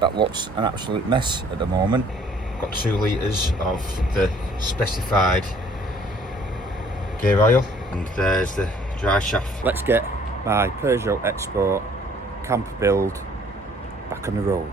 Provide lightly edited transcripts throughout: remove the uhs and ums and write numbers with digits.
that looks an absolute mess at the moment. Got 2 litres of the specified gear oil, and there's the drive shaft. Let's get my Peugeot Export camper build back on the road.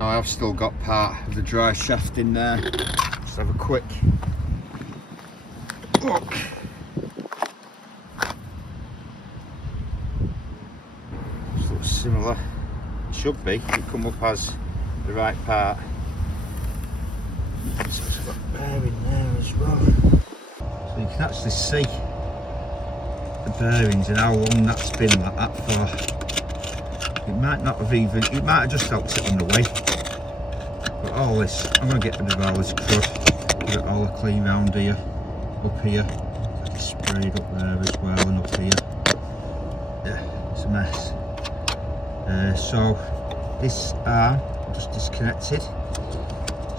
I've still got part of the drive shaft in there. Just have a quick look. This looks similar. It should be. It come up as the right part. So it's got a bearing there as well. So you can actually see the bearings and how long that's been like that for. It might not have even, it might have just helped it on the way. But all this, I'm going to get rid of all this crud, get it all clean round here, up here, it's sprayed up there as well and up here. Yeah, it's a mess. So this arm just disconnected,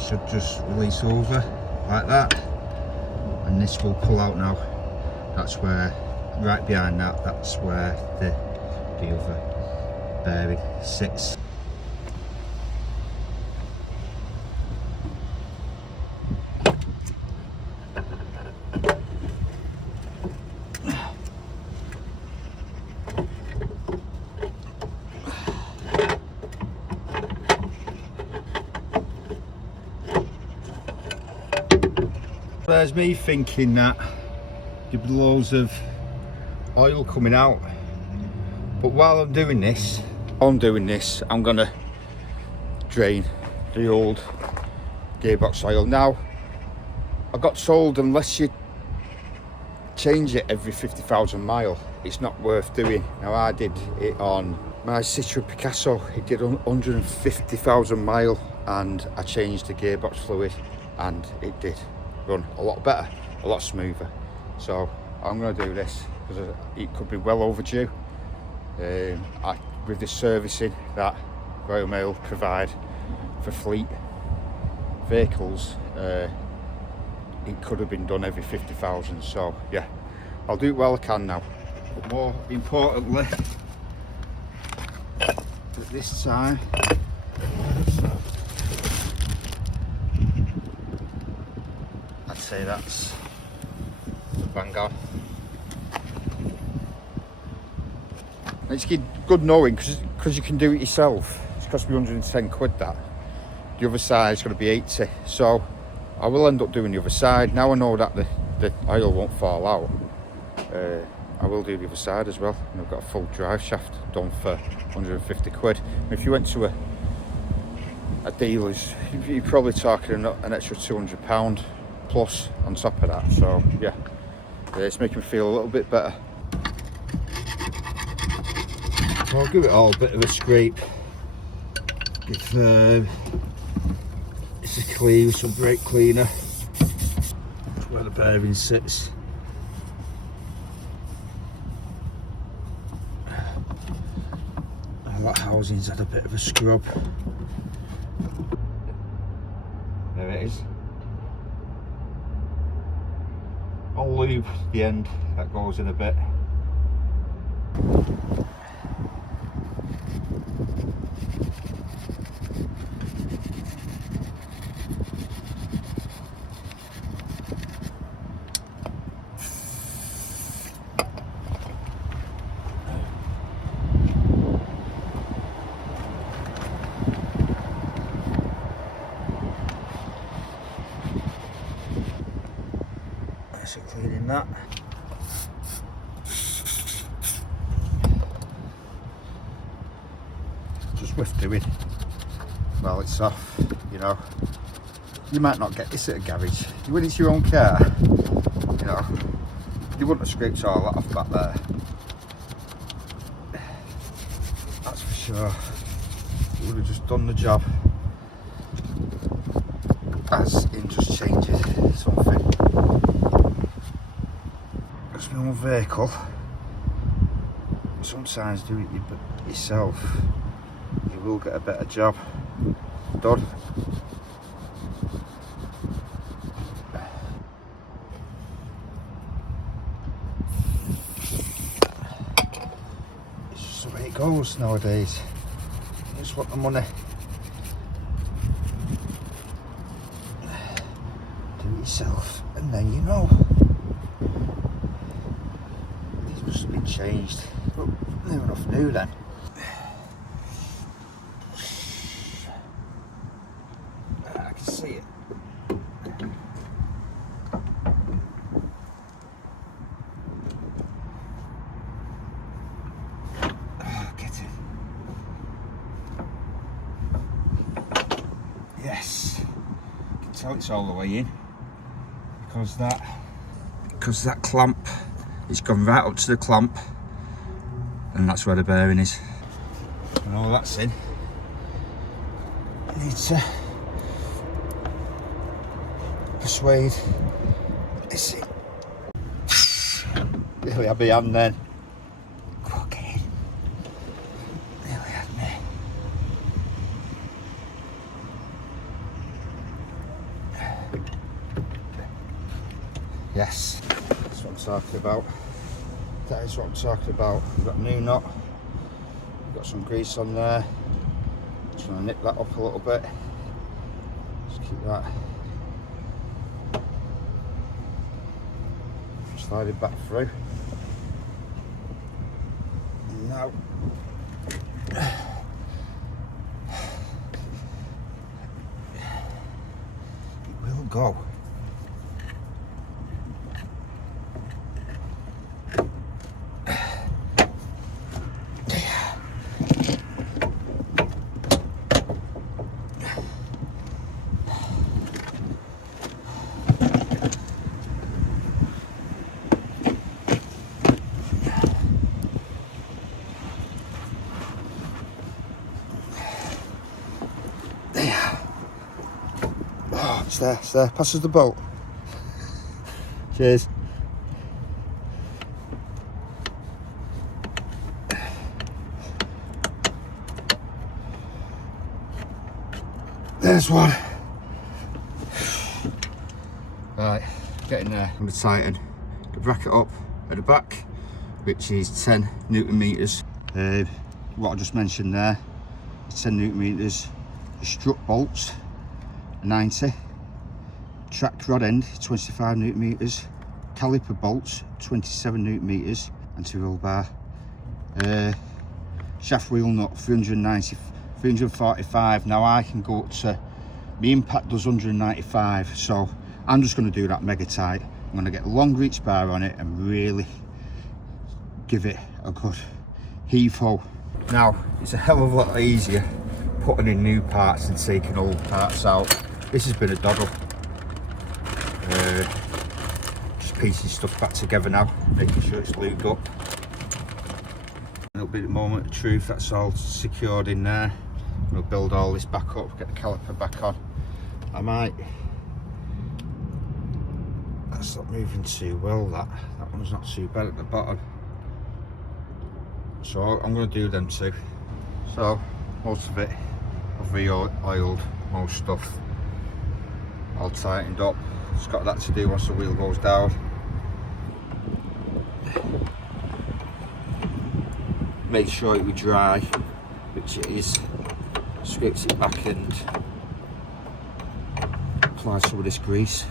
should just release over like that, and this will pull out now. That's where, right behind that, that's where the other bearing sits. There's me thinking that there'd be loads of oil coming out, but while I'm doing this, I'm gonna drain the old gearbox oil. Now, I got told unless you change it every 50,000 mile, it's not worth doing. Now, I did it on my Citroen Picasso. It did 150,000 mile, and I changed the gearbox fluid, and it did run a lot better, a lot smoother. So I'm going to do this because it could be well overdue. With the servicing that Royal Mail provide for fleet vehicles, it could have been done every 50,000. So yeah, I'll do it while I can now. But more importantly, at this time, I'd say that's bang on. It's good knowing, because you can do it yourself. It's cost me 110 quid that. The other side's going to be 80, so I will end up doing the other side. Now I know that the oil won't fall out, I will do the other side as well. And I've got a full drive shaft done for 150 quid. If you went to a dealer's, you're probably talking an extra £200 plus on top of that. So yeah, it's making me feel a little bit better. I'll give it all a bit of a scrape. If it's a clean with some brake cleaner. That's where the bearing sits. All that housing's had a bit of a scrub. There it is. I'll lube the end, that goes in a bit. So cleaning that. Just worth doing while it's off, you know. You might not get this at a garage. When it's your own car, you know, you wouldn't have scraped all that off back there. That's for sure. You would have just done the job. As in just changing something. It's my own vehicle, sometimes do it yourself, you will get a better job done. It's just the way it goes nowadays. You just want the money. Do it yourself, and then you know. These must have been changed. But new enough new then. I can see it. Get in. Yes. You can tell it's all the way in. Because that clamp, it's gone right up to the clamp, and that's where the bearing is. And all that's in. You need to persuade this in. Nearly had my hand then. Fucking nearly had me. Yes, that's what I'm talking about. That is what I'm talking about. We've got a new knot. We've got some grease on there. Just want to nip that up a little bit. Just keep that. Slide it back through. And now it will go. It's there, passes the bolt. Cheers. There's one. Right, getting there. I'm going to tighten the bracket up at the back, which is 10 Newton meters. What I just mentioned there is 10 Newton meters. The strut bolts, 90. Track rod end, 25 Newton meters. Caliper bolts, 27 Newton meters. Anti-roll bar. Shaft wheel nut, 345. Now I can go up to, my impact does 195, so I'm just going to do that mega tight. I'm going to get a long reach bar on it and really give it a good heave ho. Now, it's a hell of a lot easier putting in new parts and taking old parts out. This has been a doddle. Just piecing stuff back together now, making sure it's lubed up. It'll be the moment of truth, that's all secured in there. We'll build all this back up, get the caliper back on. That's not moving too well, that one's not too bad at the bottom. So I'm going to do them too. So most of it, I've re-oiled most stuff, all tightened up. Just got that to do once the wheel goes down. Make sure it be dry, which it is. Scrapes it back and apply some of this grease.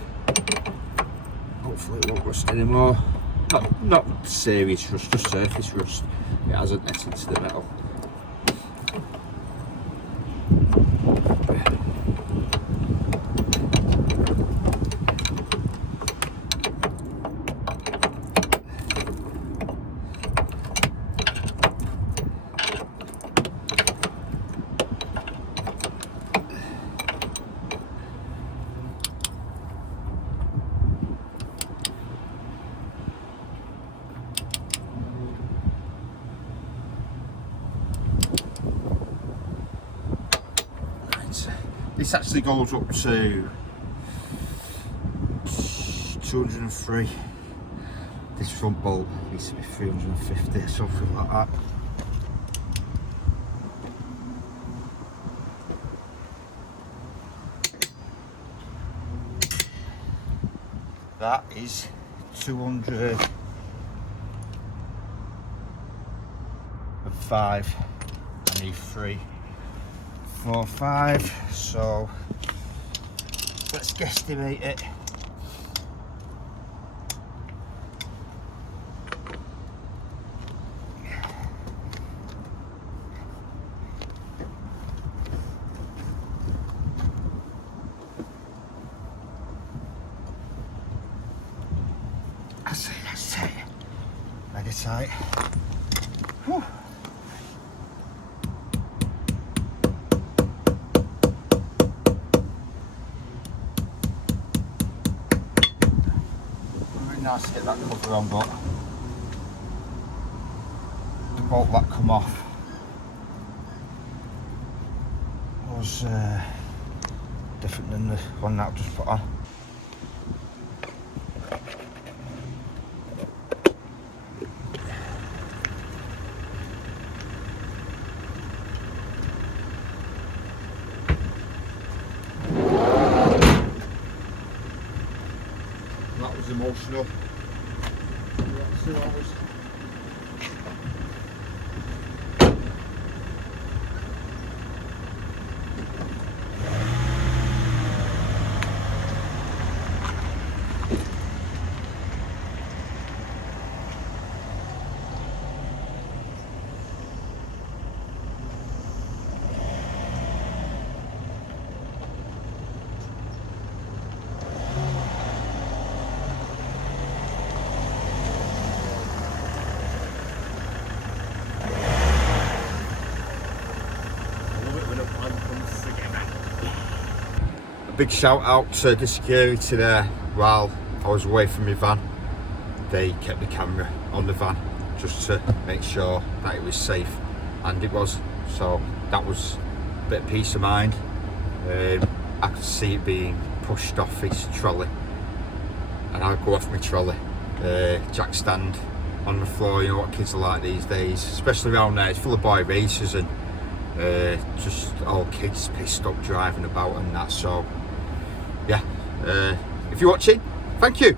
Hopefully it won't rust anymore. Not serious rust, just surface rust. It hasn't let into the metal. This actually goes up to 203. This front bolt needs to be 350 or something like that. That is 205. I need 3, 4, 5. So let's guesstimate it. That's it. Mega tight. Whew. Really nice to get that cover on, but the bolt that come off was different than the one that I've just put on. That was emotional. Yeah, 2 hours. Big shout out to the security there while I was away from my van. They kept the camera on the van just to make sure that it was safe, and it was, so that was a bit of peace of mind. I could see it being pushed off his trolley, and I'd go off my trolley, jack stand on the floor. You know what kids are like these days, especially around there. It's full of boy racers and just all kids pissed up driving about and that. So yeah, if you're watching, thank you.